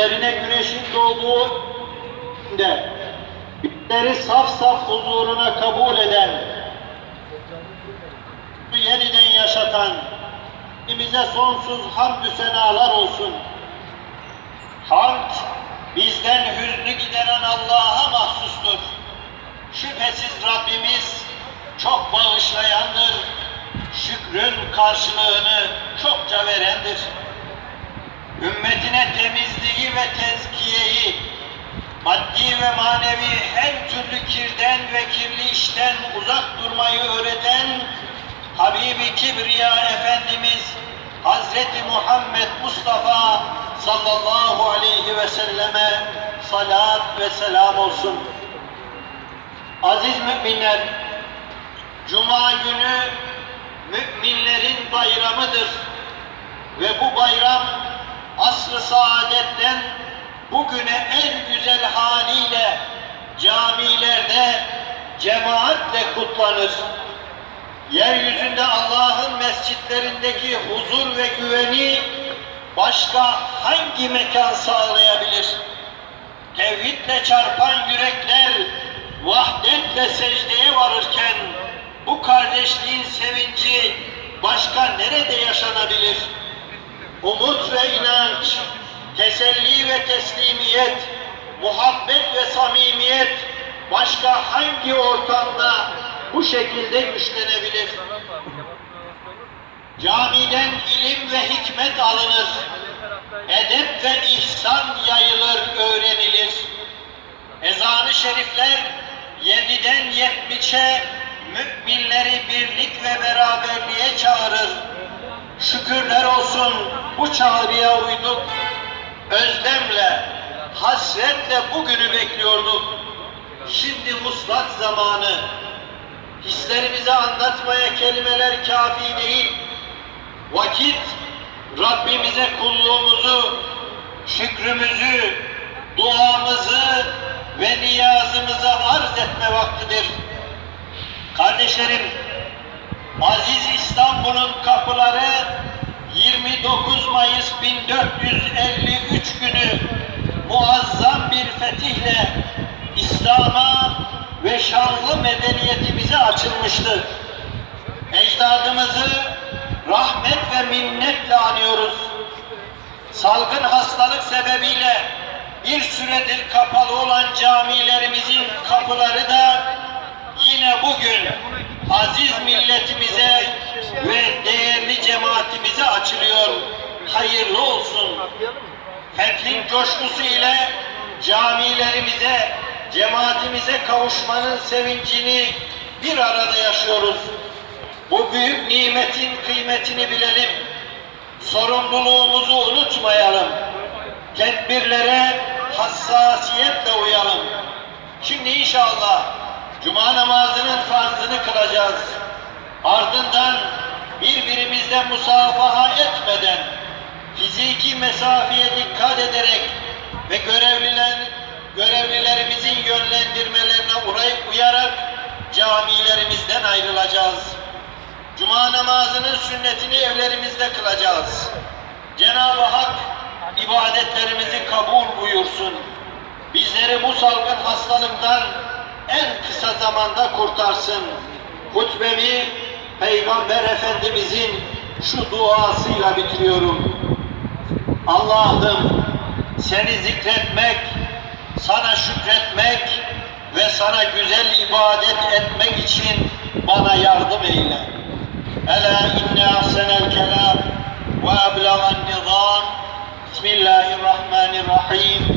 üzerine güneşin doğduğu de bizleri saf saf huzuruna kabul eden, yeniden yaşatan, bize sonsuz hamdü senalar olsun. Hamd bizden hüznü gideren Allah'a mahsustur. Şüphesiz Rabbimiz çok bağışlayandır. Şükrün karşılığını çokça verendir. Ümmetine temizliği ve tezkiyeyi, maddi ve manevi her türlü kirden ve kirli işten uzak durmayı öğreten Habibi Kibriya Efendimiz Hazreti Muhammed Mustafa sallallahu aleyhi ve selleme salat ve selam olsun. Aziz müminler, Cuma günü müminlerin bayramıdır. Ve bu bayram saadetten bugüne en güzel haliyle camilerde cemaatle kutlanır. Yeryüzünde Allah'ın mescitlerindeki huzur ve güveni başka hangi mekan sağlayabilir? Tevhidle çarpan yürekler vahdetle secdeye varırken bu kardeşliğin sevinci başka nerede yaşanabilir? Umut ve inanç, teselli ve teslimiyet, muhabbet ve samimiyet başka hangi ortamda bu şekilde güçlenebilir? Camiden ilim ve hikmet alınır. Edep ve ihsan yayılır, öğrenilir. Ezan-ı şerifler yediden yetmişe müminleri birlik ve beraberliğe çağırır. Şükürler olsun bu çağrıya uyduk. Özlemle, hasretle bugünü bekliyorduk. Şimdi muslat zamanı. Hislerimizi anlatmaya kelimeler kafi değil. Vakit Rabbimize kulluğumuzu, şükrümüzü, duamızı ve niyazımızı arz etme vaktidir. Kardeşlerim, Aziz İstanbul'un kapıları 29 Mayıs 1453 günü muazzam bir fetihle İslam'a ve şanlı medeniyetimize açılmıştı. Ecdadımızı rahmet ve minnetle anıyoruz. Salgın hastalık sebebiyle bir süredir kapalı olan camilerimizin kapıları da yine bugün aziz Hayırlı olsun. Fethin coşkusu ile camilerimize, cemaatimize kavuşmanın sevincini bir arada yaşıyoruz. Bu büyük nimetin kıymetini bilelim. Sorumluluğumuzu unutmayalım. Tedbirlere hassasiyetle uyalım. Şimdi inşallah Cuma namazının farzını kılacağız. Ardından birbirimizle musafaha etmeden fiziki mesafeye dikkat ederek ve görevliler görevlilerimizin yönlendirmelerine uyarak camilerimizden ayrılacağız. Cuma namazının sünnetini evlerimizde kılacağız. Cenab-ı Hak ibadetlerimizi kabul buyursun. Bizleri bu salgın hastalıktan en kısa zamanda kurtarsın. Hutbemi Peygamber Efendimizin şu duasıyla bitiriyorum. Allah'ım seni zikretmek, sana şükretmek ve sana güzel ibadet etmek için bana yardım eyle. Ela inne ahsenel kelam ve eblegan nizam. Bismillahirrahmanirrahim.